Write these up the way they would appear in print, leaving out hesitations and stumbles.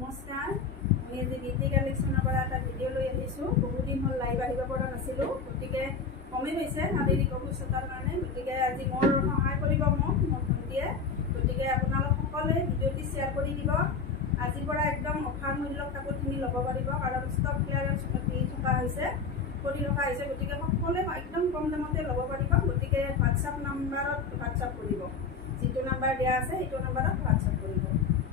নমস্কাৰ আমি আজি ডিটি কালেকশ্যনৰ পৰা এটা ভিডিঅ' লৈ আহিছোঁ। বহুত দিন হ'ল লাইভ আহিব পৰা নাছিলোঁ, গতিকে কমি গৈছে শাৰীৰিক অসুস্থতাৰ কাৰণে। গতিকে আজি মোৰ সহায় কৰিব মোৰ ভণ্টিয়ে। গতিকে আপোনালোক সকলোৱে ভিডিঅ'টি শ্বেয়াৰ কৰি দিব। আজিৰ পৰা একদম অফাৰ মূল্যত কাপোৰখিনি ল'ব পাৰিব, কাৰণ ষ্টক ক্লিয়াৰেন্স দি থকা হৈছে, কৰি ৰখা হৈছে। গতিকে সকলোৱে একদম কম দামতে ল'ব পাৰিব। গতিকে হোৱাটছআপ নাম্বাৰত হোৱাটছআপ কৰিব, যিটো নাম্বাৰ দিয়া আছে সেইটো নাম্বাৰত হোৱাটছআপ কৰিব।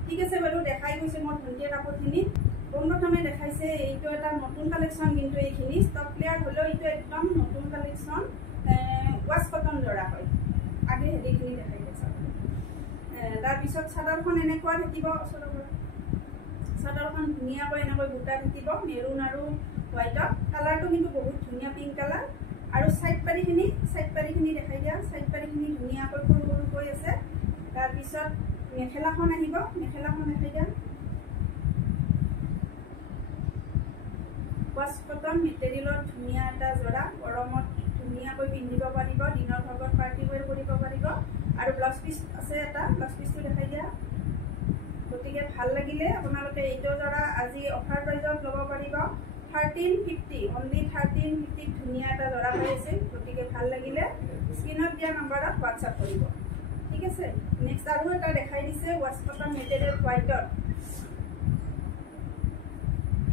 ঠিক আছে বাৰু, দেখাই গৈছে মোৰ ভণ্টিয়ে কাপোৰখিনি। পোনপ্ৰথমে দেখাইছে এইটো এটা নতুন কালেকশ্যন, কিন্তু এইখিনি ষ্টক ক্লিয়াৰ হ'লেও এইটো একদম নতুন কালেকশ্যন। ৱাছ কটন জৰা হয়। আগে হেৰিখিনি দেখাই গৈছে। তাৰপিছত চাদৰখন এনেকুৱা থাকিব। চাদৰখন ধুনীয়াকৈ এনেকৈ বুটা থাকিব, মেৰুন আৰু হোৱাইটত। কালাৰটো কিন্তু বহুত ধুনীয়া, পিংক কালাৰ। আৰু চাইড পাৰিখিনি দেখাই দিয়া। চাইড পাৰিখিনি ধুনীয়াকৈ সৰু সৰুকৈ আছে। তাৰপিছত মেখেলাখন আহিব, মেখেলাখন দেখাই দিয়া। ৱাছ কটন মেটেৰিয়েলৰ ধুনীয়া এটা জৰা, গৰমত ধুনীয়াকৈ পিন্ধিব পাৰিব, দিনৰ ভাগত পাৰ্টি ৱেৰ কৰিব পাৰিব। আৰু ব্লাউজ পিচ আছে এটা, ব্লাউজ পিচটো দেখাই দিয়া। গতিকে ভাল লাগিলে আপোনালোকে এইটো জৰা আজি অফাৰ প্ৰাইজত ল'ব পাৰিব। 1350, অনলি 1350 ধুনীয়া এটা জৰা হৈ আছে। গতিকে ভাল লাগিলে স্ক্ৰীনত দিয়া নম্বৰত হোৱাটছআপ কৰিব। ঠিক আছে। নেক্সট আৰু এটা দেখাই দিছে ৱাছ কটন মেটেৰিয়েল হোৱাইটত।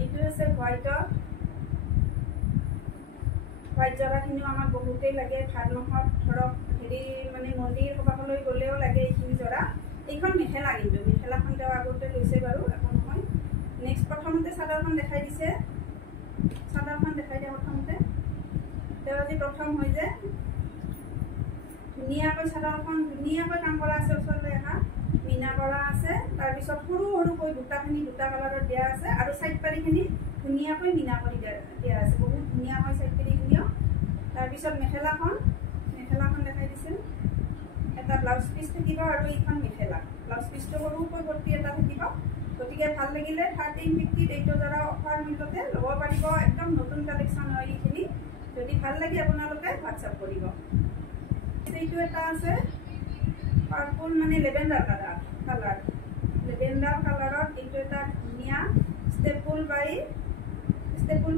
এইটো আছে হোৱাইটত। হোৱাইট জৰাখিনিও আমাক বহুতেই লাগে। ভাদ মাহত ধৰক হেৰি মানে মন্দিৰ সভালৈ গ'লেও লাগে এইখিনি জৰা। এইখন মেখেলা, কিন্তু মেখেলাখন তেওঁ আগতে লৈছে বাৰু, একো নহয়। নেক্সট প্ৰথমতে চাদৰখন দেখাই দিছে। চাদৰখন দেখাই দিয়া প্ৰথমতে। তেওঁ আজি প্ৰথম হৈ যে ধুনীয়াকৈ চাদৰখন ধুনীয়াকৈ কাম কৰা আছে। ওচৰলৈ আহা, মিনা কৰা আছে। তাৰপিছত সৰু সৰুকৈ বুটাখিনি দুটা কালাৰত দিয়া আছে। আৰু চাইড পাৰিখিনি ধুনীয়াকৈ মিনা কৰি দিয়া আছে। বহুত ধুনীয়া হয় চাইড পাৰিখিনিও। তাৰপিছত মেখেলাখন দেখাই দিছে। এটা ব্লাউজ পিচ থাকিব আৰু এইখন মেখেলা। ব্লাউজ পিচটো সৰুকৈ ভৰ্তি এটা থাকিব। গতিকে ভাল লাগিলে 1350 এইটো জৰা অফাৰ মূল্যতে ল'ব পাৰিব। একদম নতুন কালেকশ্যন হয় এইখিনি। যদি ভাল লাগে আপোনালোকে হোৱাটছআপ কৰিব। এইটো এটা আছে পাৰ্পল, মানে লেভেণ্ডাৰ কালাৰ। লেভেণ্ডাৰ কালাৰত এইটো এটা ধুনীয়া ষ্টেপুল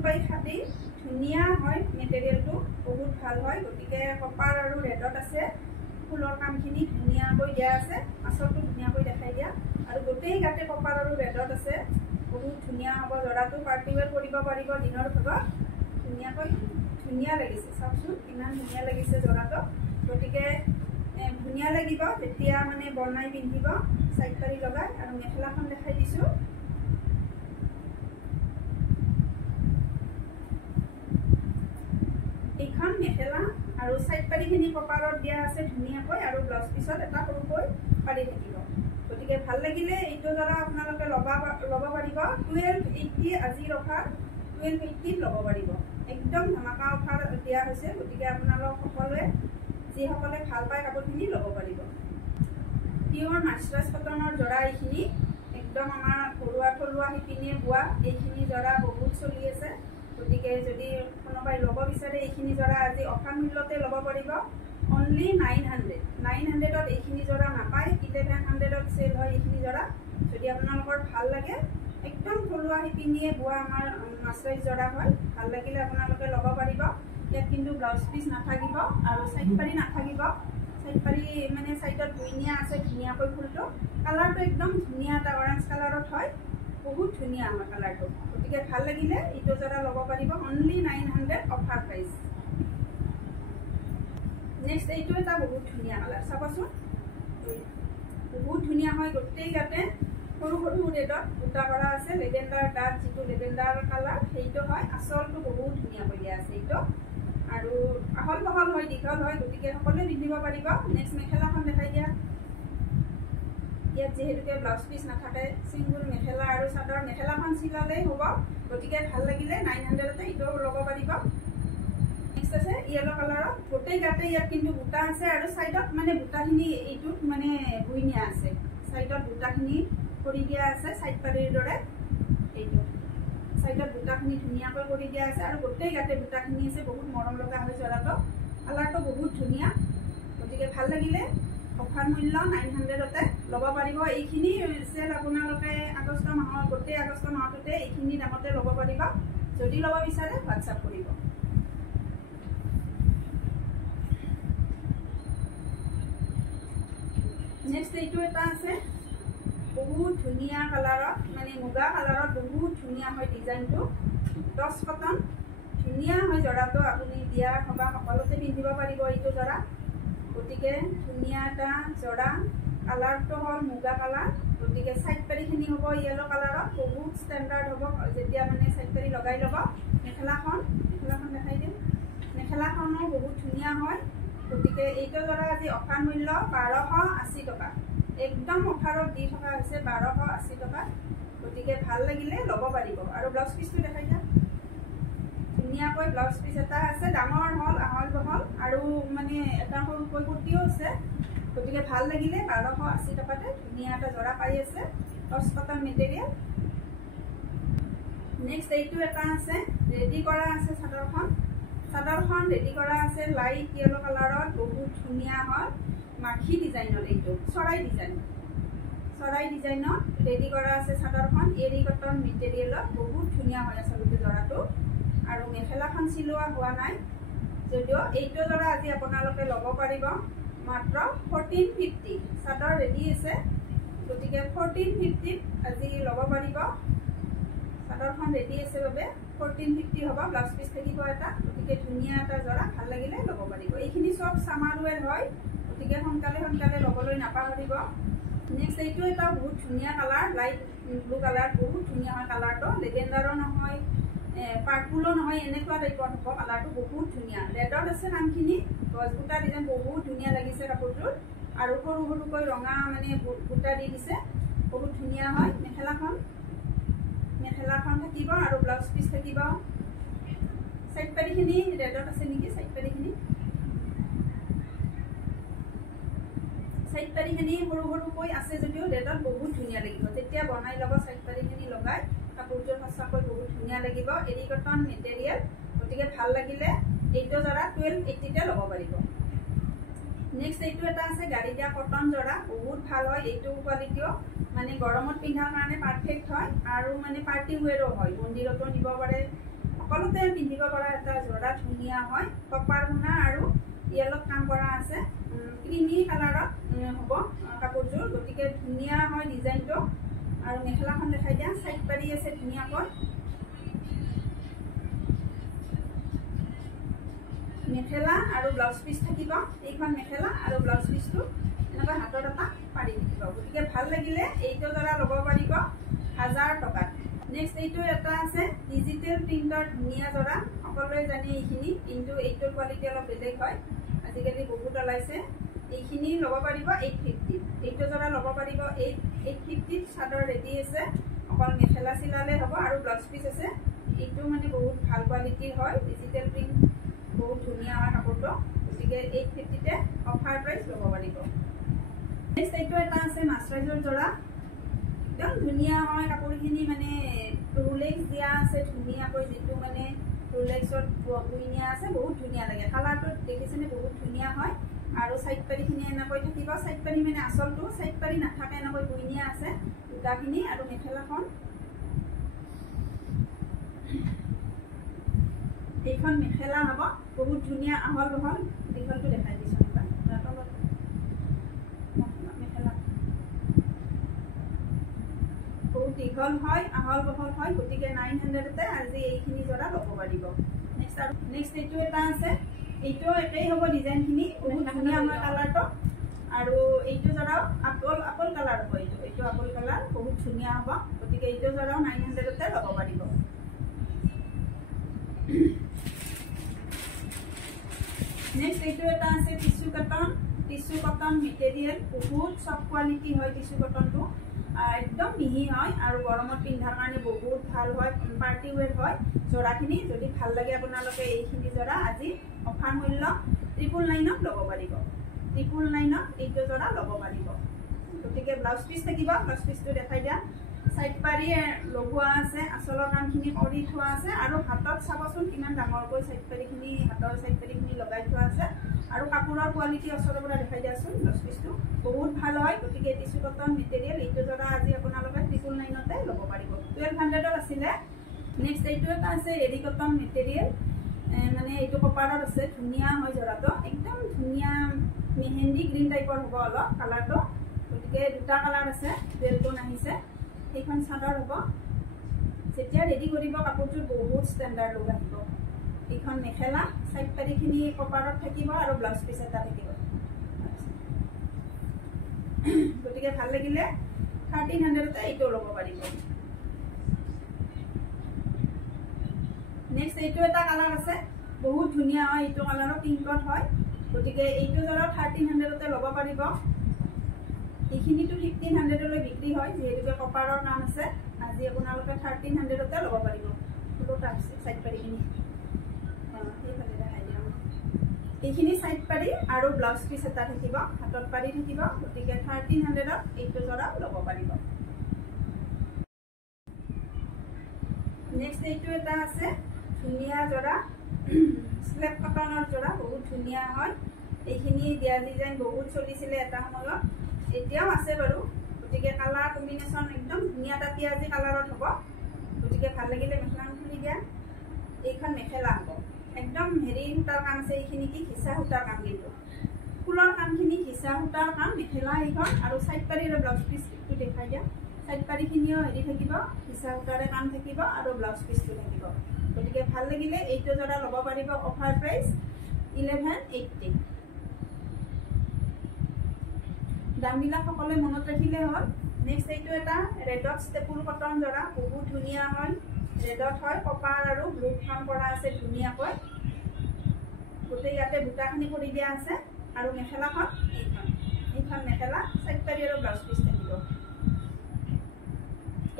বাই খাদি। ধুনীয়া হয় মেটেৰিয়েলটো, বহুত ভাল হয়। গতিকে কপাৰ আৰু ৰেডত আছে। ফুলৰ কামখিনি ধুনীয়াকৈ দিয়া আছে। আঁচলটো ধুনীয়াকৈ দেখাই দিয়া। আৰু গোটেই গাতে কপাৰ আৰু ৰেডত আছে। বহুত ধুনীয়া হ'ব জৰাটো। পাৰ্টি ৱেৰ কৰিব পাৰিব দিনৰ ভাগত। ধুনীয়া লাগিছে, চাওকচোন ইমান ধুনীয়া লাগিছে জৰাটো। গতিকে ধুনীয়া লাগিব যেতিয়া মানে বনাই পিন্ধিব, চাইড পাৰি লগাই। আৰু মেখেলাখন দেখাই দিছোঁ। এইখন মেখেলা আৰু চাইড পাৰিখিনি কপাৰত দিয়া আছে ধুনীয়াকৈ। আৰু ব্লাউজ পিছত এটা সৰুকৈ পাৰি থাকিব। গতিকে ভাল লাগিলে এইটো জৰা আপোনালোকে ল'ব পাৰিব। 1280 আজিৰ অফাৰ, 1280 ল'ব পাৰিব। একদম ধামাকা অফাৰ দিয়া হৈছে। গতিকে আপোনালোক সকলোৱে যিসকলে ভাল পায় কাপোৰখিনি ল'ব পাৰিব। পিয়ৰ মাছৰাজ কটনৰ জৰা এইখিনি। একদম আমাৰ ঘৰুৱা থলুৱা শিপিনীয়ে বোৱা এইখিনি জৰা বহুত চলি আছে। গতিকে যদি কোনোবাই ল'ব বিচাৰে এইখিনি জৰা আজি অফাৰ মূল্যতে ল'ব পাৰিব। অনলি 900ত এইখিনি জৰা নাপায়। 1100ত চেল হয় এইখিনি জৰা। যদি আপোনালোকৰ ভাল লাগে, একদম থলুৱা শিপিনীয়ে বোৱা আমাৰ মাছৰাইজ জৰা হয়। ভাল লাগিলে আপোনালোকে ল'ব পাৰিব। ইয়াত কিন্তু ব্লাউজ পিচ নাথাকিব আৰু চাইড পাৰি নাথাকিব। চাইড পাৰি মানে চাইডত ধুনীয়া আছে ধুনীয়াকৈ ফুলটো। কালাৰটো একদম ধুনীয়া এটা অৰেঞ্জ কালাৰত হয়। বহুত ধুনীয়া আমাৰ কালাৰটো। গতিকে ভাল লাগিলে এইটো জৰা ল'ব পাৰিব। Only 900 offer price. নেক্সট এইটো এটা বহুত ধুনীয়া কালাৰ, চাবচোন বহুত ধুনীয়া হয়। গোটেই গাতে সৰু সৰু ৰেডত বুটা কৰা আছে। লেভেণ্ডাৰ ডাঠ, যিটো লেভেণ্ডাৰ কালাৰ সেইটো হয়। আঁচলটো বহুত ধুনীয়াকৈ দিয়া আছে এইটো। আৰু আহল বহল হয়, দীঘল হয়। গতিকে সকলোৱে পিন্ধিব পাৰিব। নেক্সট মেখেলাখন দেখাই দিয়া। ইয়াত যিহেতুকে ব্লাউজ পিচ নাথাকে, চিংগুল মেখেলা আৰু চাদৰ। মেখেলাখন চিলালেই হ'ব। গতিকে ভাল লাগিলে 900তে এইটো ল'ব পাৰিব। নেক্সট আছে য়েলো কালাৰত। গোটেই গাতে ইয়াত কিন্তু বুটা আছে। আৰু চাইডত মানে বুটাখিনি এইটোত মানে বৈ নিয়া আছে। চাইডত বুটাখিনি কৰি দিয়া আছে, চাইড পাৰিৰ দৰে। এইটো চাইডত বুটাখিনি ধুনীয়াকৈ কৰি দিয়া আছে। আৰু গোটেই গাতে বুটাখিনি আছে। বহুত মৰম লগা হয় জৰাটো। কালাৰটো বহুত ধুনীয়া। গতিকে ভাল লাগিলে অফাৰ মূল্য 900তে ল'ব পাৰিব। এইখিনি চেল আপোনালোকে আগষ্ট মাহৰ গোটেই আগষ্ট মাহটোতে এইখিনি দামতে ল'ব পাৰিব যদি ল'ব বিচাৰে হোৱাটছআপ কৰিব নেক্সট এইটো এটা আছে বহুত ধুনীয়া কালাৰত মানে মুগা কালাৰত বহুত ধুনীয়া হয় ডিজাইনটো টচ কটন ধুনীয়া হয় জৰাটো আপুনি বিয়া সভা সকলোতে পিন্ধিব পাৰিব এইটো জৰা গতিকে ধুনীয়া এটা জৰা কালাৰটো হ'ল মুগা কালাৰ গতিকে সাইড পাৰিখিনি হ'ব ইয়েলো কালাৰত বহুত ষ্টেণ্ডাৰ্ড হ'ব যেতিয়া মানে সাইড পাৰি লগাই ল'ব মেখেলাখন দেখাই দিম মেখেলাখনো বহুত ধুনীয়া হয় গতিকে এইটো জৰা আজি অফাৰ মূল্য 1280 টকা একদম অফাৰত দি থকা হৈছে 1280 টকা গতিকে ভাল লাগিলে ল'ব পাৰিব আৰু ব্লাউজ পিচটো দেখাই দিয়া ধুনীয়াকৈ ব্লাউজ পিচ এটা আছে ডাঙৰ হ'ল আহল বহল আৰু মানে এটা সৰুকৈ কুৰ্তিও আছে গতিকে ভাল লাগিলে 1280 টকাতে ধুনীয়া এটা জৰা পাই আছে টচ কটন মেটেৰিয়েল নেক্সট এইটো এটা আছে ৰেডি কৰা আছে চাদৰখন ৰেডি কৰা আছে লাইট ইয়েলো কালাৰত বহুত ধুনীয়া হয় মাখি ডিজাইনৰ এইটো চৰাই ডিজাইনত ৰেডি কৰা আছে চাদৰখন এৰি কটন মেটেৰিয়েলত বহুত ধুনীয়া হয় আচলতে জৰাটো আৰু মেখেলাখন চিলোৱা হোৱা নাই যদিও এইটো জৰা আজি আপোনালোকে ল'ব পাৰিব মাত্ৰ 1450 চাদৰ ৰেডি আছে গতিকে 1450 আজি ল'ব পাৰিব চাদৰখন ৰেডি আছে বাবে 1450 হ'ব ব্লাউজ পিচ থাকিব এটা গতিকে ধুনীয়া এটা জৰা ভাল লাগিলে ল'ব পাৰিব এইখিনি সব সামাৰৱেৰ হয় গতিকে সোনকালে ল'বলৈ নাপাহৰিব নেক্সট এইটো এটা বহুত ধুনীয়া কালাৰ লাইট ব্লু কালাৰ বহুত ধুনীয়া হয় কালাৰটো লেভেণ্ডাৰো নহয় পাৰ্পুলো নহয় এনেকুৱা টাইপৰ হ'ব কালাৰটো বহুত ধুনীয়া ৰেডত আছে নামখিনি গছবুটা ডিজাইন বহুত ধুনীয়া লাগিছে কাপোৰটোৰ আৰু সৰু সৰুকৈ ৰঙা মানে বুটা দি দিছে বহুত ধুনীয়া হয় মেখেলাখন থাকিব আৰু ব্লাউজ পিচ থাকিব সাইড পাৰিখিনি ৰেডত আছে নেকি সাইড পাৰিখিনি সৰু সৰুকৈ আছে যদিও ৰেডত বহুত ধুনীয়া লাগিব যেতিয়া বনাই ল'ব সাইড পাৰিখিনি লগাই কাপোৰটোৰ সঁচাকৈ বহুত ধুনীয়া লাগিব এৰি কটন মেটেৰিয়েল গতিকে ভাল লাগিলে এইটো জৰা 1280 ল'ব পাৰিব নেক্সট এইটো এটা আছে গাড়ী দিয়া কটন জৰা বহুত ভাল হয় এইটো কোৱালিটিও মানে গৰমত পিন্ধাৰ কাৰণে পাৰফেক্ট হয় আৰু মানে পাৰ্টি ওৱেৰো হয় মন্দিৰতো নিব পাৰে সকলোতে পিন্ধিব পৰা এটা জৰা ধুনীয়া হয় কপাৰ গুণা আৰু ইয়েলত কাম কৰা আছে ক্ৰীমি কালাৰত হ'ব কাপোৰযোৰ গতিকে ধুনীয়া হয় ডিজাইনটো আৰু মেখেলাখন দেখাই দিয়া সাইড পাৰি আছে ধুনীয়াকৈ মেখেলা আৰু ব্লাউজ পিচ থাকিব এইখন মেখেলা আৰু ব্লাউজ পিচটো এনেকৈ হাতত এটা পাৰি থাকিব গতিকে ভাল লাগিলে এইটো জৰা ল'ব পাৰিব 1000 টকাত নেক্সট এইটো এটা আছে ডিজিটেল প্ৰিণ্টৰ ধুনীয়া জৰা সকলোৱে জানে এইখিনি কিন্তু এইটোৰ কোৱালিটি অলপ বেলেগ হয় আজিকালি বহুত ওলাইছে এইখিনি ল'ব পাৰিব 850 এইটো জৰা ল'ব পাৰিব 850 চাদৰ ৰেডি আছে অকল মেখেলা চিলালে হ'ব আৰু ব্লাউজ পিচ আছে এইটো মানে বহুত ভাল কোৱালিটিৰ হয় ডিজিটেল প্ৰিণ্ট বহুত ধুনীয়া হয় কাপোৰটো গতিকে 850 তে অফাৰ প্ৰাইচ ল'ব পাৰিব নেক্সট এইটো এটা আছে মাছৰাইজৰ জৰা একদম ধুনীয়া হয় কাপোৰখিনি মানে ৰুলেক্স দিয়া আছে ধুনীয়াকৈ যিটো মানে ৰুলেক্সত বুইনিয়া আছে বহুত ধুনীয়া লাগে কালাৰটো দেখিছেনে বহুত ধুনীয়া হয় আৰু সাইড পাৰিখিনি এনেকৈ থাকিব সাইড পাৰি মানে আচলটো সাইড পাৰি নাথাকে এনেকৈ বুইনিয়া আছে দুটাখিনি আৰু মেখেলাখন এইখন মেখেলা হ'ব বহুত ধুনীয়া আহল বহল দীঘলটো দেখাই দিছোঁ মেখেলা বহুত দীঘল হয় আহল বহল হয় গতিকে 900 তে আজি এইখিনি জৰা ল'ব পাৰিব নেক্সট এইটো এটা আছে এইটো একেই হ'ব ডিজাইনখিনি বহুত ধুনীয়া হয় কালাৰটো আৰু এইটো জৰাও আপল কালাৰ হ'ব এইটো আপল কালাৰ বহুত ধুনীয়া হ'ব গতিকে এইটো জৰাও 900 তে ল'ব পাৰিব নেক্সট এইটো এটা আছে টিস্যু কটন মেটেৰিয়েল বহুত সব কোৱালিটি হয় টিস্যু কটনটো একদম মিহি হয় আৰু গৰমত পিন্ধাৰ কাৰণে বহুত ভাল হয় পাৰ্টি ওৱেৰ হয় জৰাখিনি যদি ভাল লাগে আপোনালোকে এইখিনি জৰা আজি অফাৰ মূল্য 999 ল'ব পাৰিব 999 এইটো জৰা ল'ব পাৰিব গতিকে ব্লাউজ পিচ থাকিব ব্লাউজ পিচটো দেখাই দিয়া সাইড পাৰি লগোৱা আছে আচলৰ কামখিনি কৰি থোৱা আছে আৰু হাতত চাবচোন কিমান ডাঙৰকৈ সাইড পাৰিখিনি হাতৰ সাইড পাৰিখিনি লগাই থোৱা আছে আৰু কাপোৰৰ কোৱালিটি ওচৰৰ পৰা দেখাই দিয়াচোন ব্লাউজ পিচটো বহুত ভাল হয় গতিকে টিস্যু কটন মেটেৰিয়েল এইটো জৰা আজি আপোনালোকে 999 তে ল'ব পাৰিব 1200 আছিলে নেক্সট এইটো এটা আছে এৰি কটন মেটেৰিয়েল মানে এইটো কপাৰত আছে ধুনিয়া হয় জৰাটো একদম ধুনিয়া মেহেন্দি গ্ৰীণ টাইপৰ হ'ব অলপ কালাৰটো গতিকে দুটা কালাৰ আছে 12 টোন আহিছে এইখন চাদৰ হ'ব যেতিয়া ৰেডি কৰিব কাপোৰটো বহুত ষ্টেণ্ডাৰ্ড লুক আহিব এইখন মেখেলা সাইড পাৰিখিনি কপাৰত থাকিব আৰু ব্লাউজ পিস এটা থাকিব গতিকে ভাল লাগিলে 1300 তে এইটো ল'ব পাৰিব নেক্সট এইটো এটা কালাৰ আছে বহুত ধুনিয়া হয় এইটো কালাৰৰ পিংকত হয় গতিকে এইটো ধৰা 1300 তে ল'ব পাৰিব এইখিনিটো 1500 লৈ বিক্ৰী হয় যেহেতু কপাৰৰ কাম আছে আজি আপোনালোকে 1300 তে ল'ব পাৰিব দুটা আছে সাইড পাৰিখিনি এইফালে দেখাই দিম এইখিনি সাইড পাৰি আৰু ব্লাউজ পিস এটা থাকিব হাতত পাৰি থাকিব গতিকে 1300 ত এইটো জৰা ল'ব পাৰিব নেক্সট এইটো এটা আছে ধুনিয়া জৰা স্লেপ কটনৰ জৰা বহুত ধুনিয়া হয় এইখিনি দিয়া ডিজাইন বহুত চলিছিলে এটা সময়ত এতিয়াও আছে বাৰু গতিকে কালাৰ কম্বিনেশন একদম ধুনিয়া তাতিয়াজি কালাৰত হ'ব গতিকে ভাল লাগিলে মেখেলাখন খুলি দিয়া এইখন মেখেলা হ'ব একদম হেৰি সূতাৰ কাম আছে এইখিনি কি ঘিচা সূতাৰ কাম কিন্তু ফুলৰ কামখিনি ঘিচা সূতাৰ কাম মেখেলা এইখন আৰু সাইড পাৰিৰ ব্লাউজ পিসটো দেখাই দিয়া সাইড পাৰিখিনিও হেৰি থাকিব ঘিচা সূতাৰে কাম থাকিব আৰু ব্লাউজ পিসটো থাকিব গতিকে ভাল লাগিলে এইটো জৰা ল'ব পাৰিব অফাৰ প্ৰাইস 1180 দামবিলাক সকলে মনত ৰাখিলে হ'ল নেক্সট এইটো এটা ৰেডত ষ্টেপুল কটন জৰা বহুত ধুনিয়া হয় ৰেডত হয় কপাৰ আৰু ব্লু কাম কৰা আছে ধুনিয়াকৈ গোটেই ইয়াতে বুটাখিনি কৰি দিয়া আছে আৰু মেখেলাখন এইখন মেখেলা সাইড পাৰি আৰু ব্লাউজ পিস থাকিব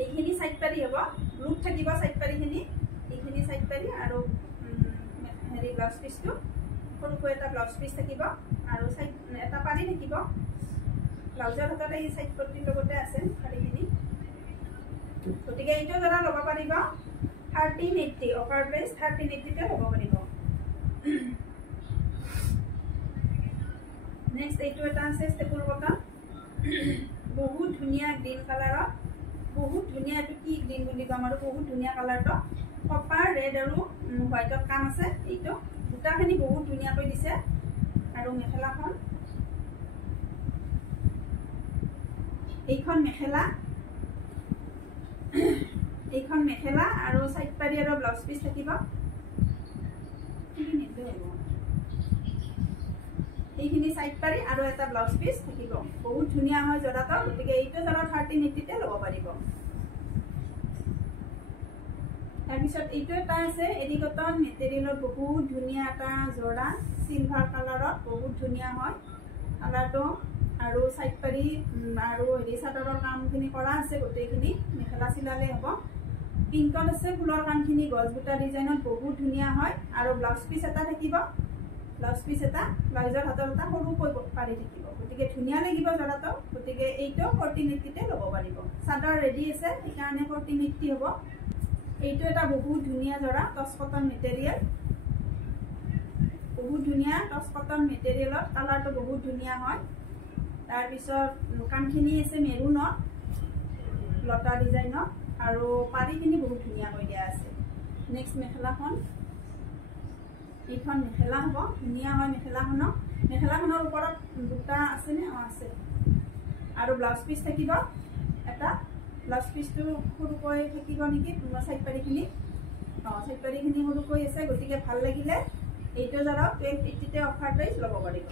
এইখিনি সাইড পাৰি হ'ব ব্লু থাকিব সাইড পাৰিখিনি এইখিনি সাইড পাৰি আৰু হেৰি ব্লাউজ পিসটো সৰুকৈ এটা ব্লাউজ পিস থাকিব আৰু সাইড এটা পাৰি থাকিব ব্লাউজৰ হাতত এই সাইড পট্টিৰ লগতে আছে পাৰিখিনি গতিকে এইটো জৰা ল'ব পাৰিব 1380 অফাৰ প্ৰাইস 1380 তে ল'ব পাৰিব নেক্সট এইটো এটা আছে ষ্টেপুল কটন বহুত ধুনিয়া গ্ৰীণ কালাৰত বহুত ধুনিয়া এটো কি গ্ৰীণ বুলি কম আৰু বহুত ধুনিয়া কালাৰটো কপাৰ ৰেড আৰু হোৱাইটত কাম আছে এইটো দুটাখিনি বহুত ধুনিয়াকৈ দিছে আৰু মেখেলাখন এইখন মেখেলা আৰু সাইড পাৰি আৰু ব্লাউজ পিস থাকিব এইখিনি সাইড পাৰি আৰু এটা ব্লাউজ পিস থাকিব বহুত ধুনিয়া হয় জৰাটো গতিকে এইটো জৰা 1380 তে ল'ব পাৰিব তাৰ পিছত এইটো এটা আছে এৰি কটন মেটেৰিয়েলৰ বহুত ধুনিয়া এটা জৰা সিলভাৰ কালাৰত বহুত ধুনিয়া হয় কালাৰটো আৰু সাইড পাৰি আৰু হেৰি চাদৰৰ কামখিনি কৰা আছে গোটেইখিনি মেখেলা চিলালে হ'ব পিংকত আছে ফুলৰ কামখিনি গছবুটা ডিজাইনত বহুত ধুনিয়া হয় আৰু ব্লাউজ পিস এটা থাকিব ব্লাউজ পিস এটা ব্লাউজৰ হাতৰ এটা সৰুকৈ পাৰি থাকিব গতিকে ধুনিয়া লাগিব জৰাটো গতিকে এইটো 1480 তে ল'ব পাৰিব চাদৰ ৰেডি আছে এইকাৰণে 1480 হ'ব এইটো এটা বহুত ধুনিয়া জৰা টচ কটন মেটেৰিয়েল বহুত ধুনিয়া টচ কটন মেটেৰিয়েলত কালাৰটো বহুত ধুনিয়া হয় তাৰ পিছত কামখিনি আছে মেৰুনত লতা ডিজাইনত আৰু পাৰিখিনি বহুত ধুনিয়া হৈ দিয়া আছে নেক্সট মেখেলাখন এইখন মেখেলা হ'ব ধুনিয়া হয় মেখেলাখনৰ ওপৰত দুটা আছে নে আছে আৰু ব্লাউজ পিস থাকিব এটা ব্লাউজ পিসটো সৰুকৈ থাকিব নেকি সাইড পাৰিখিনি সাইড পাৰিখিনি সৰুকৈ আছে গতিকে ভাল লাগিলে এইটো জৰা 1280 তে অফাৰ প্ৰাইস ল'ব পাৰিব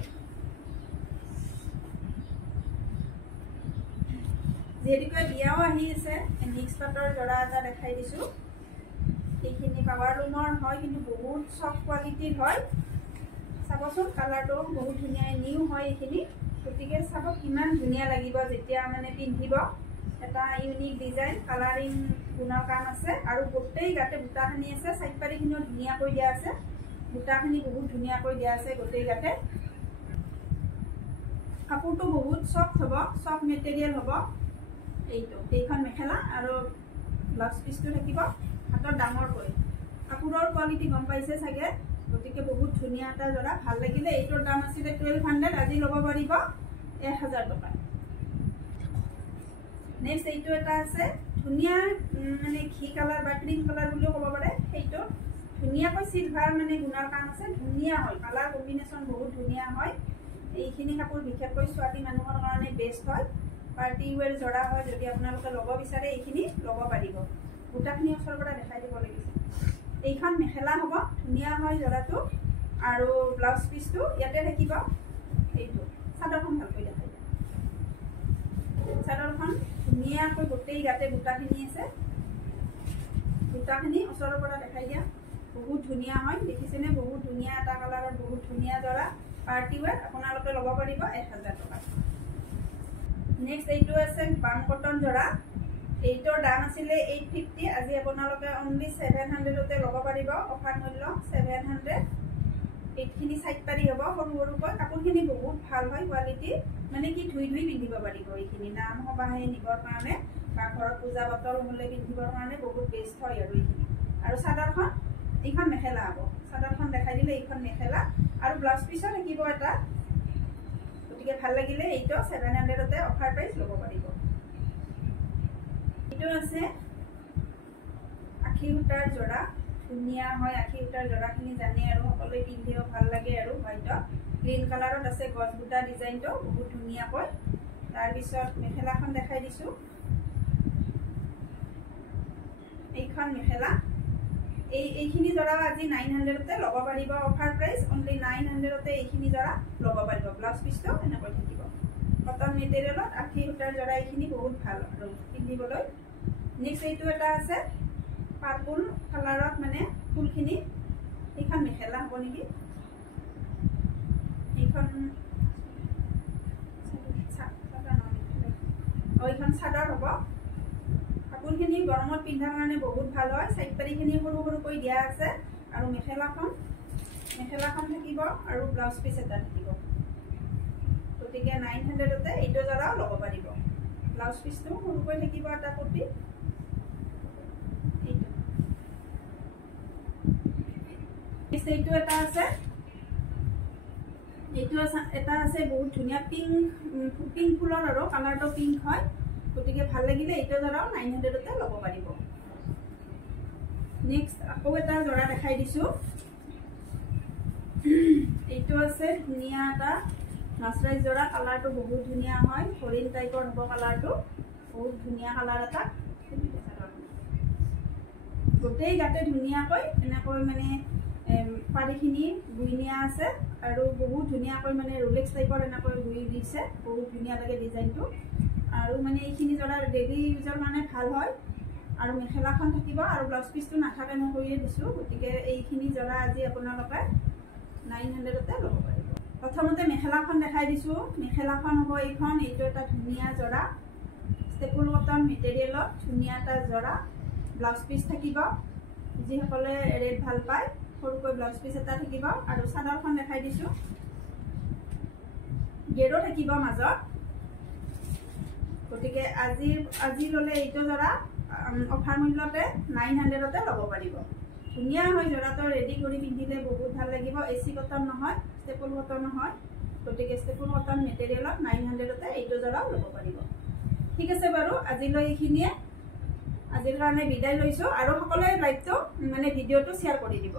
যেহেতুকৈ বিয়াও আহি আছে নেক্সট পাটৰ জৰা এটা দেখাই দিছো এইখিনি পাৱাৰ লুমৰ হয় কিন্তু বহুত সফট কোৱালিটিৰ হয় চাবচোন কালাৰটো বহুত ধুনিয়া নিউ হয় এইখিনি গতিকে চাব কিমান ধুনিয়া লাগিব যেতিয়া মানে পিন্ধিব এটা ইউনিক ডিজাইন কালাৰিং গুণৰ কাম আছে আৰু গোটেই গাতে বুটাখিনি আছে সাইড পাৰিখিনিও ধুনিয়াকৈ দিয়া আছে বুটাখিনি বহুত ধুনিয়াকৈ দিয়া আছে গোটেই গাতে কাপোৰটো বহুত সফট হ'ব সফট মেটেৰিয়েল হ'ব এইখন মেখেলা আৰু ব্লাউজ পিসটো থাকিব হাতৰ ডাঙৰকৈ কাপোৰৰ কোৱালিটি গম পাইছে চাগে গতিকে বহুত ধুনিয়া এটা জৰা ভাল লাগিলে এইটোৰ দাম আছিল 1200 আজি ল'ব পাৰিব 1000 টকা নেক্সট এইটো এটা আছে ধুনীয়া মানে ঘি কালাৰ বা ক্ৰীম কালাৰ বুলিও ক'ব পাৰে সেইটো ধুনীয়াকৈ চিলভাৰ মানে গুণৰ কাম আছে ধুনীয়া হয় কালাৰ কম্বিনেশ্যন বহুত ধুনীয়া হয় এইখিনি কাপোৰ বিশেষকৈ ছোৱালী মানুহৰ কাৰণে বেষ্ট হয় পাৰ্টি ৱেৰ জৰা হয় যদি আপোনালোকে ল'ব বিচাৰে এইখিনি ল'ব পাৰিব বুটাখিনি ওচৰৰ পৰা দেখাই দিব লাগিছে এইখন মেখেলা হ'ব ধুনীয়া হয় জৰাটো আৰু ব্লাউজ পিচটো ইয়াতে থাকিব এইটো চাদৰখন ভালকৈ দেখাই দিয়া চাদৰখন ধুনীয়াকৈ গোটেই গাতে বুটাখিনি আছে বুটাখিনি ওচৰৰ পৰা দেখাই দিয়া বহুত ধুনীয়া হয় দেখিছেনে বহুত ধুনীয়া এটা কালাৰৰ বহুত ধুনীয়া জৰা পাৰ্টি ৱেৰ আপোনালোকে ল'ব পাৰিব 1000 টকা নেক্সট এইটো আছে বাম কটন জৰা এইটোৰ দাম আছিলে 850 আজি আপোনালোকে অনলি 700 তে ল'ব পাৰিব অফাৰ মূল্য 700 এইখিনি সাইড পাৰি হ'ব সৰু সৰুকৈ কাপোৰখিনি বহুত ভাল হয় কোৱালিটি মানে কি ধুই ধুই পিন্ধিব পাৰিব এইখিনি নাম সবাহে নিবৰ কাৰণে বা ঘৰত পূজা বটল হ'লে পিন্ধিবৰ কাৰণে বহুত বেষ্ট হয় আৰু এইখিনি আৰু চাদৰখন এইখন মেখেলা হ'ব চাদৰখন দেখাই দিলে এইখন মেখেলা আৰু ব্লাউজ পিচো থাকিব এটা গতিকে ভাল লাগিলে এইটো 700 তে অফাৰ প্ৰাইস ল'ব পাৰিব এইটো আছে আখি সূতাৰ জৰা ধুনীয়া হয় আখি সূতাৰ জৰাখিনি জানে আৰু সকলোৱে পিন্ধিও ভাল লাগে আৰু হয়তো গ্ৰীণ কালাৰত আছে গছ বুটা ডিজাইনটো বহুত ধুনীয়াকৈ তাৰপিছত মেখেলাখন দেখাই দিছোঁ এইখন মেখেলা এইখিনি জৰা আজি 900 তে ল'ব পাৰিব অফাৰ প্ৰাইস অনলি 900 তে এইখিনি জৰা ল'ব পাৰিব ব্লাউজ পিচটো এনেকৈ থাকিব কটন মেটেৰিয়েলত আখি সূতাৰ জৰা এইখিনি বহুত ভাল আৰু পিন্ধিবলৈ নেক্সট এইটো এটা আছে পাৰ্পল কালাৰত মানে ফুলখিনি এইখন মেখেলা হ'ব নেকি এইখন এইখন চাদৰ হ'ব কাপোৰখিনি গৰমত পিন্ধাৰ কাৰণে বহুত ভাল হয় সাইড পাৰিখিনি সৰু সৰুকৈ দিয়া আছে আৰু মেখেলাখন থাকিব আৰু ব্লাউজ পিচ এটা থাকিব গতিকে 900 তে এইটো জৰা ল'ব পাৰিব ব্লাউজ পিচটো সৰুকৈ থাকিব এটা পটি এইটো এটা আছে বহুত ধুনীয়া পিংক ফুলৰ আৰু কালাৰটো পিংক হয় গতিকে ভাল লাগিলে এইটো জৰাও 900 তে ল'ব পাৰিব নেক্সট আকৌ এটা জৰা দেখাই দিছোঁ এইটো আছে ধুনীয়া এটা মাছৰাইজ জৰা কালাৰটো বহুত ধুনীয়া হয় হৰিণ টাইপৰ হ'ব কালাৰটো বহুত ধুনীয়া কালাৰ এটা গোটেই গাতে ধুনীয়াকৈ এনেকৈ মানে পাৰিখিনি বুই নিয়া আছে আৰু বহুত ধুনীয়াকৈ মানে ৰোলেক্স টাইপৰ এনেকৈ বুই দিছে বহুত ধুনীয়া লাগে ডিজাইনটো আৰু মানে এইখিনি জৰা ডেইলি ইউজৰ কাৰণে ভাল হয় আৰু মেখেলাখন থাকিব আৰু ব্লাউজ পিচটো নাথাকে মই কৈয়ে দিছোঁ গতিকে এইখিনি জৰা আজি আপোনালোকে 900 তে ল'ব পাৰিব প্ৰথমতে মেখেলাখন দেখাই দিছোঁ মেখেলাখন হ'ব এইখন এইটো এটা ধুনীয়া জৰা ষ্টেপুল কটন মেটেৰিয়েলত ধুনীয়া এটা জৰা ব্লাউজ পিচ থাকিব যিসকলে ৰেড ভাল পায় সৰুকৈ ব্লাউজ পিচ এটা থাকিব আৰু চাদৰখন দেখাই দিছোঁ গেৰো থাকিব মাজত গতিকে আজি ল'লে এইটো জৰা অফাৰ মূল্যতে 900 তে ল'ব পাৰিব ধুনীয়া হয় জৰাটো ৰেডি কৰি পিন্ধিলে বহুত ভাল লাগিব এচি কটন নহয় ষ্টেপুল কটন নহয় গতিকে ষ্টেপুল কটন মেটেৰিয়েলত 900 তে এইটো জৰাও ল'ব পাৰিব ঠিক আছে বাৰু আজিলৈ এইখিনিয়ে আজিৰ কাৰণে বিদায় লৈছোঁ আৰু সকলোৱে লাইভটো মানে ভিডিঅ'টো শ্বেয়াৰ কৰি দিব